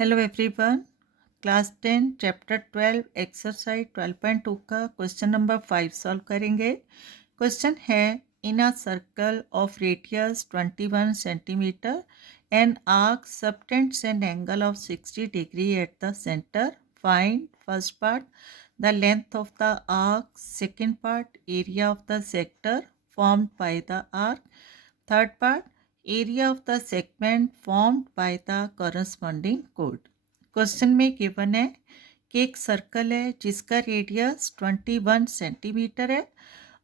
Hello everyone. Class 10 chapter 12 exercise 12.2 का question number 5 solve करेंगे। Question है, in a circle of radius 21 centimetre an arc subtends an angle of 60 degree at the centre. Find first part the length of the arc, second part area of the sector formed by the arc, third part area of the segment formed by the corresponding chord। Question में given है कि एक circle है जिसका radius 21 centimetre है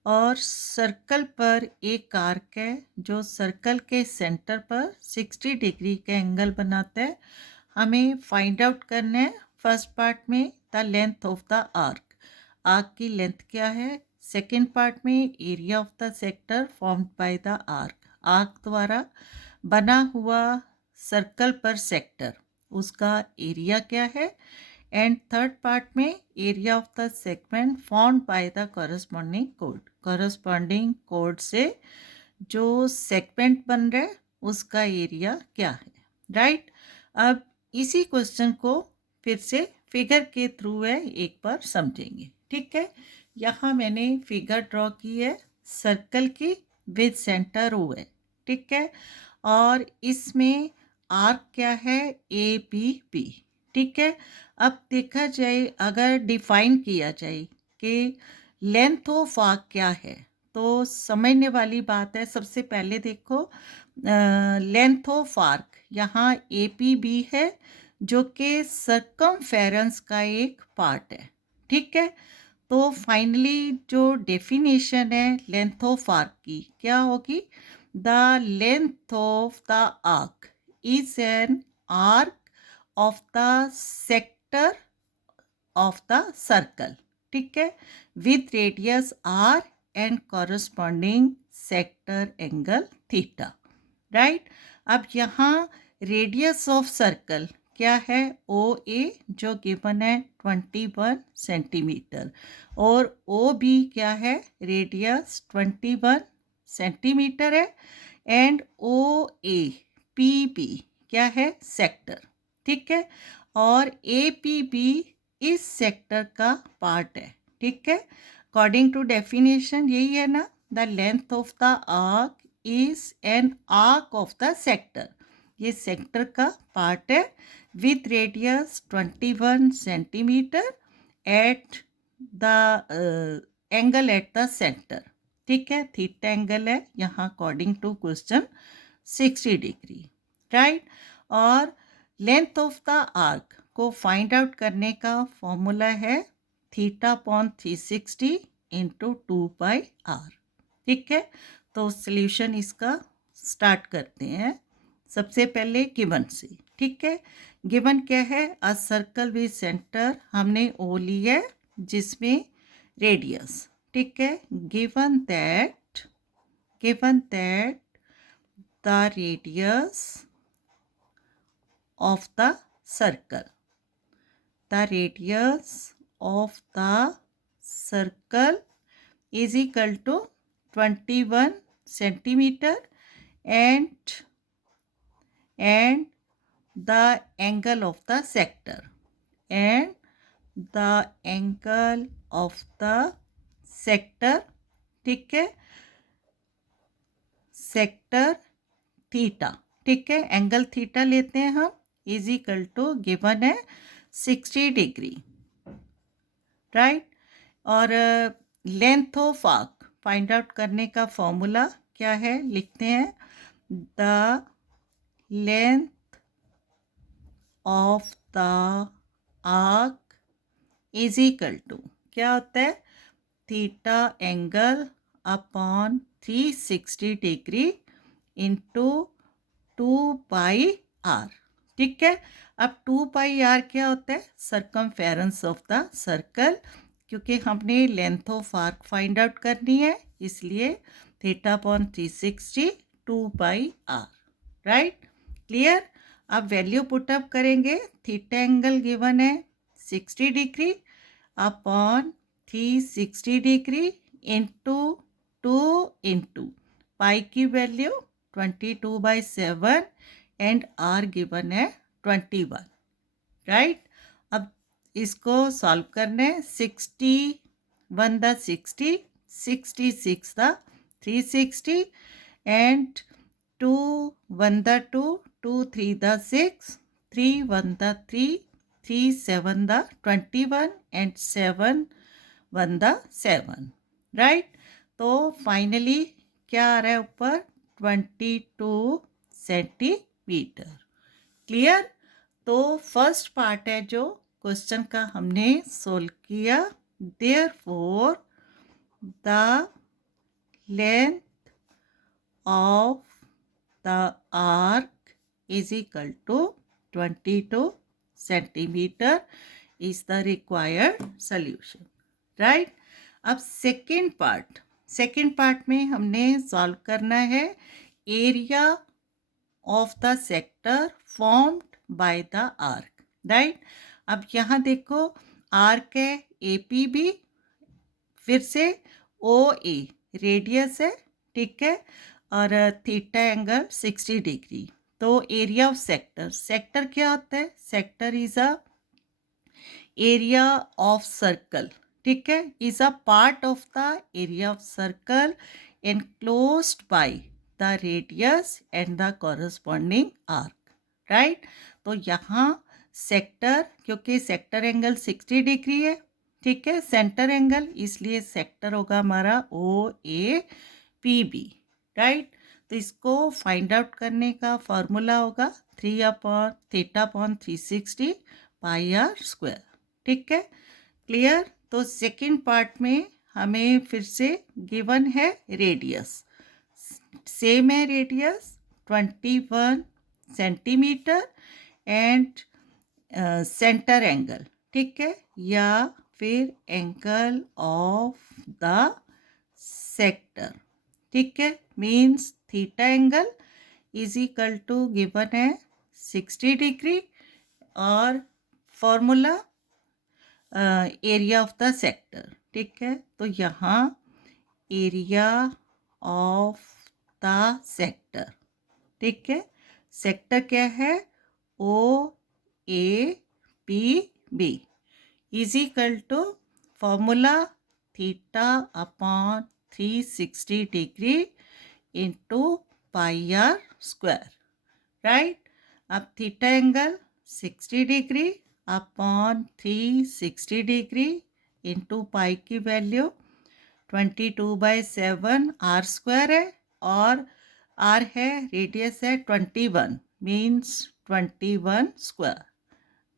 और circle पर एक आर्क है जो सर्कल के सेंटर पर 60 डिग्री का एंगल बनाता है। हमें फाइंड आउट करना है फर्स्ट पार्ट में the length of the arc की लेंथ क्या है। सेकेंड पार्ट में area of the sector formed by the arc द्वारा बना हुआ सर्कल पर सेक्टर उसका एरिया क्या है। एंड थर्ड पार्ट में area of the segment formed by the corresponding code से जो सेगमेंट बन रहा है उसका एरिया क्या है। राइट। अब इसी क्वेश्चन को फिर से फिगर के थ्रू है एक बार समझेंगे। ठीक है, यहाँ मैंने फिगर ड्रॉ की है सर्कल की विद सेंटर ओ है। ठीक है, और इसमें आर्क क्या है, ए बी बी। ठीक है, अब देखा जाए अगर डिफाइन किया जाए कि लेंथ ऑफ आर्क क्या है तो समझने वाली बात है। सबसे पहले देखो लेंथ ऑफ आर्क, यहाँ ए पी बी है जो कि सर्कमफेरेंस का एक पार्ट है। ठीक है, तो फाइनली जो डेफिनेशन है लेंथ ऑफ आर्क की क्या होगी, the length of the arc is an arc of the sector of the circle. ठीक है, with radius r and corresponding sector angle theta. Right. अब यहाँ रेडियस ऑफ सर्कल क्या है, ओ ए जो गिवन है 21 सेंटीमीटर और ओ बी क्या है, रेडियस 21 सेंटीमीटर है। And O A P B क्या है, सेक्टर। ठीक है, और ए पी बी इस सेक्टर का पार्ट है। ठीक है, अकॉर्डिंग टू डेफिनेशन यही है ना, the length of the arc is an arc of the sector, ये सेक्टर का पार्ट है with radius 21 centimetre at the angle at the centre. ठीक है, थीटा एंगल है यहाँ according to question 60 degree. Right. और लेंथ ऑफ द आर्क को find out करने का फॉर्मूला है थीटा अपॉन 360 इंटू 2/r। ठीक है, तो सॉल्यूशन इसका स्टार्ट करते हैं सबसे पहले गिवन से। ठीक है, गिवन क्या है, अ सर्कल विद सेंटर हमने ओ लिया है जिसमें रेडियस। ठीक है, given that the radius of the circle, the radius of the circle is equal to 21 centimeter and the angle of the sector and the angle of the sector। ठीक है, sector theta. ठीक है, angle theta लेते हैं हम, is equal to given है 60 degree. Right. और length of arc find out करने का फॉर्मूला क्या है, लिखते हैं the length of the arc is equal to क्या होता है, theta angle upon 360 degree into 2/r। ठीक है, अब 2/r क्या होता है, सर्कमफेरेंस ऑफ द सर्कल, क्योंकि हमने length of arc find out करनी है इसलिए theta upon 360 2/r। Right, clear. अब वैल्यू पुटअप करेंगे, थीटा एंगल गिवन है 60 degree upon 360 degree into 2 into pi की वैल्यू 22/7 एंड आर गिवन है 21। राइट। अब इसको सॉल्व करने 61 the 60, 66 the 360 and 2 1 the 2, 2 3 the 6, 3 1 the 3, 3 7 the 21 and 7 1 the 7, right. तो finally क्या आ रहा है ऊपर 22 सेंटीमीटर। क्लियर। तो फर्स्ट पार्ट है जो क्वेश्चन का हमने सोल्व किया। Therefore the length of the arc is equal to 22 centimeter is the required solution, right। अब सेकेंड पार्ट में हमने सॉल्व करना है area of the sector formed by the arc, right. अब यहाँ देखो आर्क है APB, फिर से OA रेडियस है, ठीक है, और थीटा एंगल 60 डिग्री। तो एरिया ऑफ सेक्टर क्या होता है? Sector is a area of circle, ठीक है, is a part of the area of circle enclosed by the radius and the corresponding arc, right. तो यहाँ सेक्टर, क्योंकि सेक्टर एंगल 60 डिग्री है, ठीक है, सेंटर एंगल, इसलिए सेक्टर होगा हमारा OAPB, राइट। तो इसको फाइंड आउट करने का फॉर्मूला होगा 3/θ/360 πr², ठीक है, क्लियर। तो सेकंड पार्ट में हमें फिर से गिवन है रेडियस, सेम है radius 21 centimetre and centre angle, ठीक है, या फिर एंगल ऑफ द सेक्टर, ठीक है, means theta angle is equal to given है 60 डिग्री और formula area of the sector, ठीक है। तो यहाँ एरिया ऑफ द सेक्टर, ठीक है, सेक्टर क्या है OAPB is equal to formula θ/360 degree into πr², right. अब theta angle 60 degree upon 360 degree into pi की वैल्यू 22/7 r² है और r है रेडियस है 21 मीन्स 21²,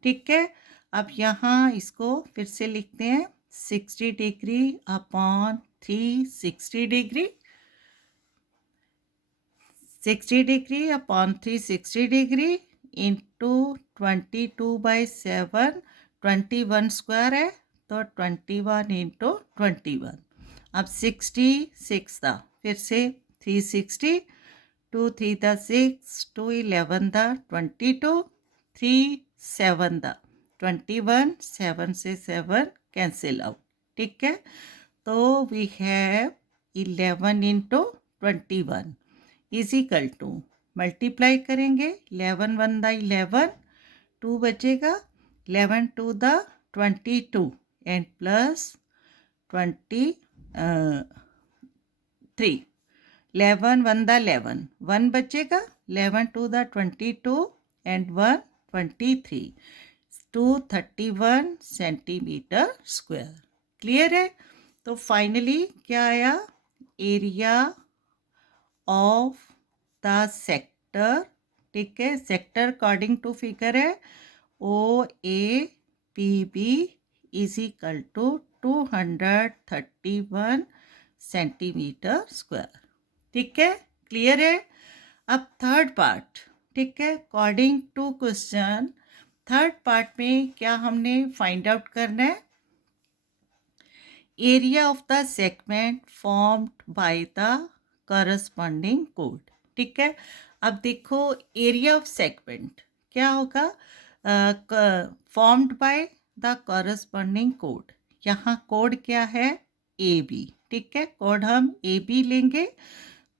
ठीक है। अब यहाँ इसको फिर से लिखते हैं 60 degree upon 360 degree, 60 degree upon 360 degree into 22/7, 21² है तो 21 इंटू 21। अब 66 था, फिर से 360, 2 3 दा 6, 2 11 दा 22, 3 7 दा 21, 7 से 7 कैंसिल आउट, ठीक है। तो we have 11 into 21 is equal to, multiply करेंगे 11 1 दा 11, 2 बचेगा, 11 2 दा 22 एंड प्लस 23, 11 1 दा 11, 1 बचेगा, 11 2 दा 22 एंड 1 23, 231 सेंटीमीटर स्क्वायर, क्लियर है। तो फाइनली क्या आया, एरिया ऑफ द सेक्टर, ठीक है, सेक्टर अकॉर्डिंग टू फिगर है OAPB is equal to 231 centimetre square, ठीक है, क्लियर है। अब थर्ड पार्ट, ठीक है, according to question third part में क्या हमने फाइंड आउट करना है, area of the segment formed by the corresponding कोड, ठीक है। अब देखो एरिया ऑफ सेगमेंट क्या होगा, फॉर्म्ड बाय द करस्पॉन्डिंग कोड, यहाँ कोड क्या है AB, ठीक है, कोड हम AB लेंगे।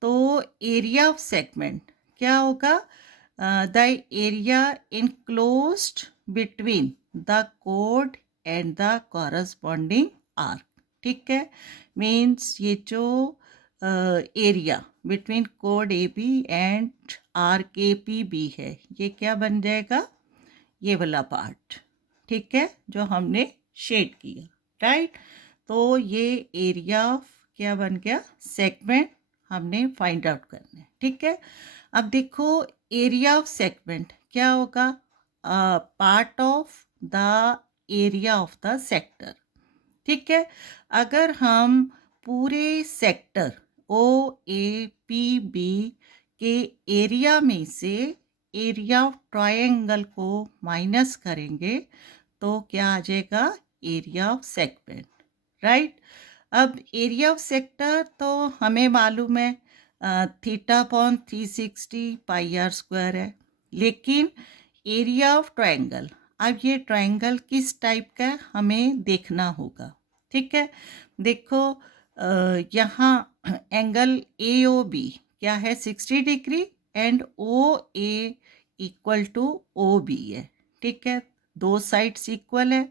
तो एरिया ऑफ सेगमेंट क्या होगा, the area enclosed between the कोड एंड द कॉरस्पॉन्डिंग आर्क, ठीक है। मीन्स ये जो एरिया बिटवीन कोड A B and arc A P B है, ये क्या बन जाएगा, ये वाला पार्ट, ठीक है, जो हमने शेड किया, राइट। तो ये एरिया ऑफ क्या बन गया, सेगमेंट हमने फाइंड आउट करना है, ठीक है। अब देखो एरिया ऑफ सेगमेंट क्या होगा, part of the area of the sector, ठीक है। अगर हम पूरे sector O A P B के एरिया में से एरिया ऑफ ट्रायंगल को माइनस करेंगे तो क्या आ जाएगा, एरिया ऑफ सेगमेंट, राइट। अब एरिया ऑफ सेक्टर तो हमें मालूम है theta upon 360 pi r square है, लेकिन एरिया ऑफ ट्रायंगल, अब ये ट्रायंगल किस टाइप का है हमें देखना होगा, ठीक है। देखो यहाँ एंगल ए ओ बी क्या है, 60 degree and O A equal to O B है, ठीक है। दो साइड्स इक्वल है,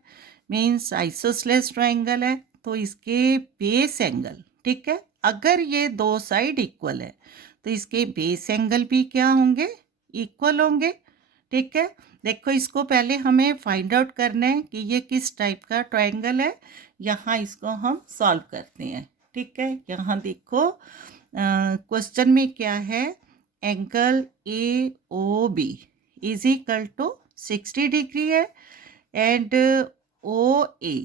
मीन्स आइसोसेलेस ट्रायंगल है, तो इसके बेस एंगल, ठीक है, अगर ये दो साइड इक्वल है तो इसके बेस एंगल भी क्या होंगे, इक्वल होंगे, ठीक है। देखो इसको पहले हमें फाइंड आउट करना है कि ये किस टाइप का ट्रायंगल है, यहाँ इसको हम सॉल्व करते हैं, ठीक है। यहाँ देखो क्वेश्चन में क्या है, angle A O B is equal to 60 degree है and O A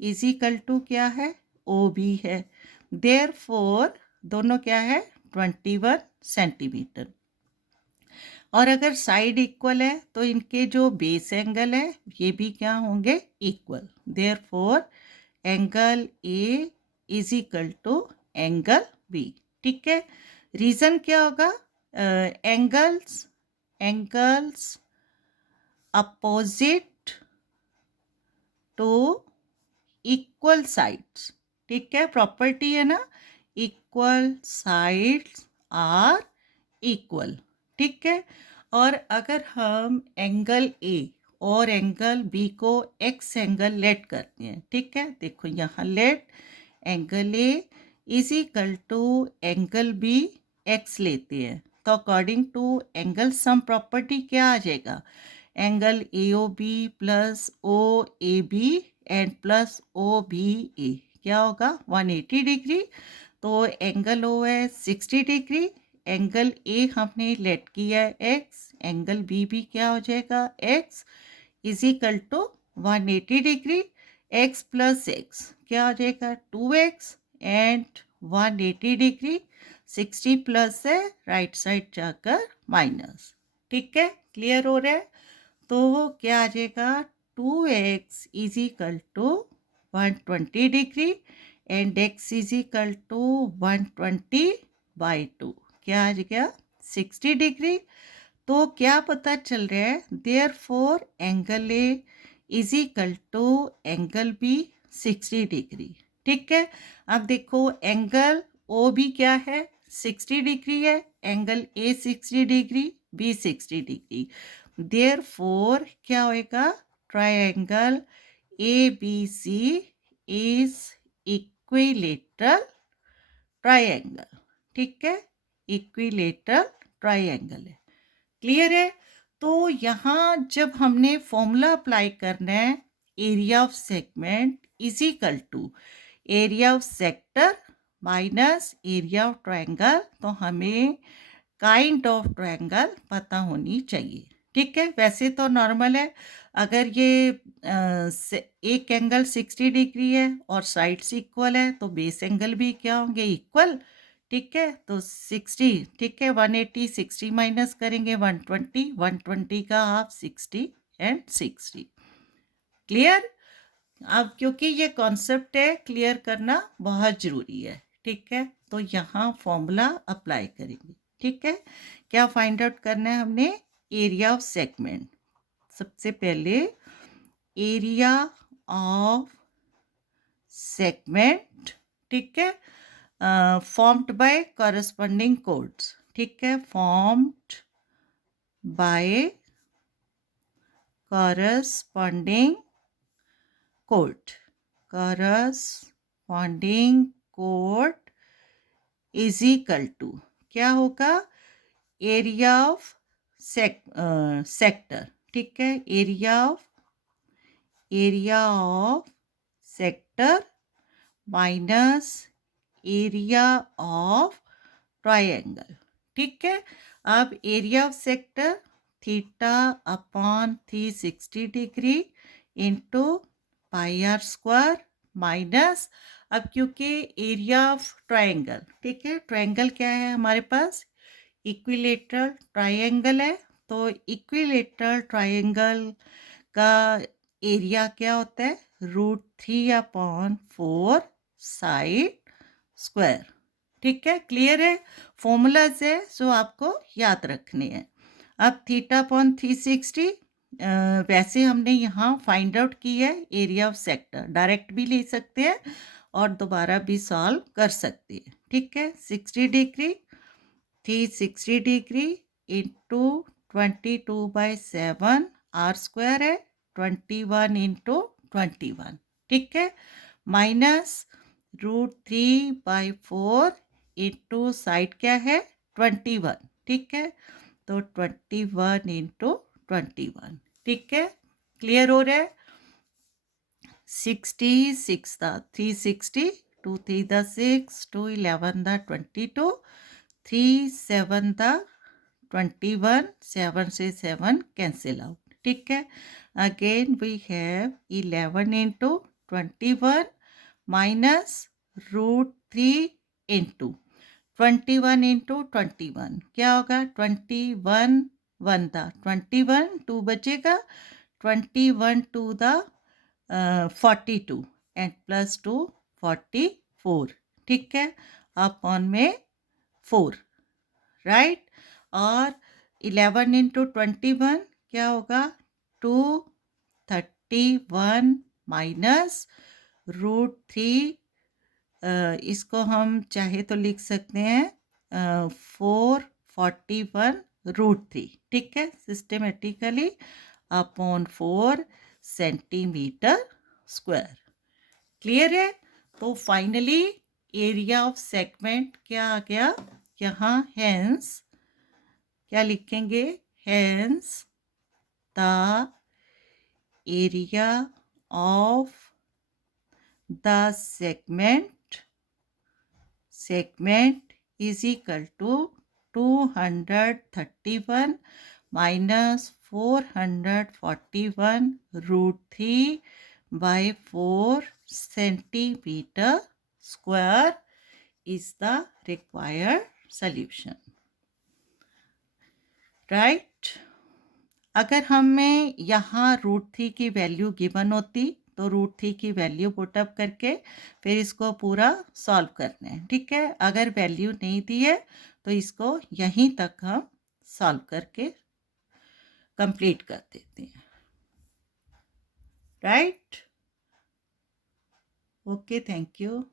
is equal to क्या है, ओ बी है, देयरफॉर दोनों क्या है, 21 सेंटीमीटर। और अगर साइड इक्वल है तो इनके जो बेस एंगल है ये भी क्या होंगे, equal, therefore angle A is equal to angle B, ठीक है। रीजन क्या होगा, angles angles opposite to equal sides, ठीक है, प्रॉपर्टी है ना, इक्वल साइड्स आर इक्वल, ठीक है। और अगर हम एंगल ए और एंगल बी को एक्स एंगल लेट करते हैं, ठीक है, देखो यहाँ let angle A is equal to angle B x लेते हैं, तो according to angle sum property क्या आ जाएगा, angle A O B plus O A B and plus O B A क्या होगा, 180 डिग्री। तो एंगल ओ है 60 डिग्री, एंगल ए हमने लेट किया है एक्स, एंगल बी भी क्या हो जाएगा, x is equal to 180 degree, x plus x क्या हो जाएगा, 2x एंड 180 डिग्री 60 प्लस है, राइट साइड जाकर माइनस, ठीक है, क्लियर हो रहा है। तो क्या आ जाएगा, 2x is equal to 120 degree and x is equal to 120/2 क्या आ गया, 60 डिग्री। तो क्या पता चल रहा है, therefore angle A is equal to angle B 60 degree, ठीक है। अब देखो एंगल ओ बी क्या है, 60 डिग्री है, angle A 60 degree, B 60 degree, therefore क्या होएगा, triangle A B C is equilateral triangle, ठीक है, इक्विलेटरल ट्रायंगल है, क्लियर है। तो यहाँ जब हमने फॉर्मूला अप्लाई करना है, area of segment is equal to area of sector minus area of triangle, तो हमें काइंड ऑफ ट्रायंगल पता होनी चाहिए, ठीक है। वैसे तो नॉर्मल है, अगर ये एक एंगल 60 डिग्री है और साइड्स इक्वल है तो बेस एंगल भी क्या होंगे, इक्वल, ठीक है। तो 60, ठीक है, 180 60 माइनस करेंगे 120, 120 का हाफ 60 एंड 60, क्लियर। अब क्योंकि ये कॉन्सेप्ट है, क्लियर करना बहुत ज़रूरी है, ठीक है। तो यहाँ फॉर्मूला अप्लाई करेंगे, ठीक है। क्या फाइंड आउट करना है हमने, एरिया ऑफ सेगमेंट, सबसे पहले एरिया ऑफ सेगमेंट, ठीक है, फॉर्म्ड बाय कॉरस्पॉन्डिंग कोड्स, ठीक है, formed by corresponding chord is equal to क्या होगा, एरिया ऑफ सेक्टर, ठीक है, area of sector minus area of triangle, ठीक है। अब area of sector theta upon 360 degree into pi r square minus, अब क्योंकि एरिया ऑफ ट्रायंगल, ठीक है, ट्रायंगल क्या है हमारे पास, इक्विलेटरल ट्रायंगल है, तो इक्विलेटरल ट्रायंगल का एरिया क्या होता है, √3/4 साइड स्क्वायर, ठीक है, क्लियर है, फॉर्मूलाज है सो आपको याद रखने हैं। अब θ/360 वैसे हमने यहाँ फाइंड आउट की है एरिया ऑफ सेक्टर, डायरेक्ट भी ले सकते हैं और दोबारा भी सॉल्व कर सकते हैं, ठीक है। 60 degree 360 degree into 22/7 r square है 21 इंटू 21, ठीक है, माइनस √3/4 इंटू साइड क्या है 21, ठीक है, तो 21 इंटू 21, ठीक है, क्लियर हो रहा है। 66 था 360, 2 3 दा 6, 2 11 दा 22, 3 7 दा 21, 7 से 7 कैंसिल आउट, ठीक है। Again we have 11 into 21 minus √3 into 21 into 21 क्या होगा, 21 1 था 21 2 बचेगा, 21 2 दा 42 एंड प्लस 2 44, ठीक है, अपॉन में 4, राइट, और 11 इंटू 21 क्या होगा, 231 माइनस √3, इसको हम चाहे तो लिख सकते हैं 441 √3, ठीक है, systematically upon 4 centimetre square, clear है। तो फाइनली एरिया ऑफ सेगमेंट क्या आ गया यहाँ, हेंस क्या लिखेंगे, hence the area of the segment is equal to 231 minus 441 √3/4 centimeter square is the required solution, right। अगर हमें यहाँ √3 की वैल्यू गिवन होती तो √3 की वैल्यू पुटअप करके फिर इसको पूरा सॉल्व करना है, ठीक है। अगर वैल्यू नहीं दी है तो इसको यहीं तक हम सॉल्व करके कंप्लीट कर देते हैं, राइट। Okay, thank you.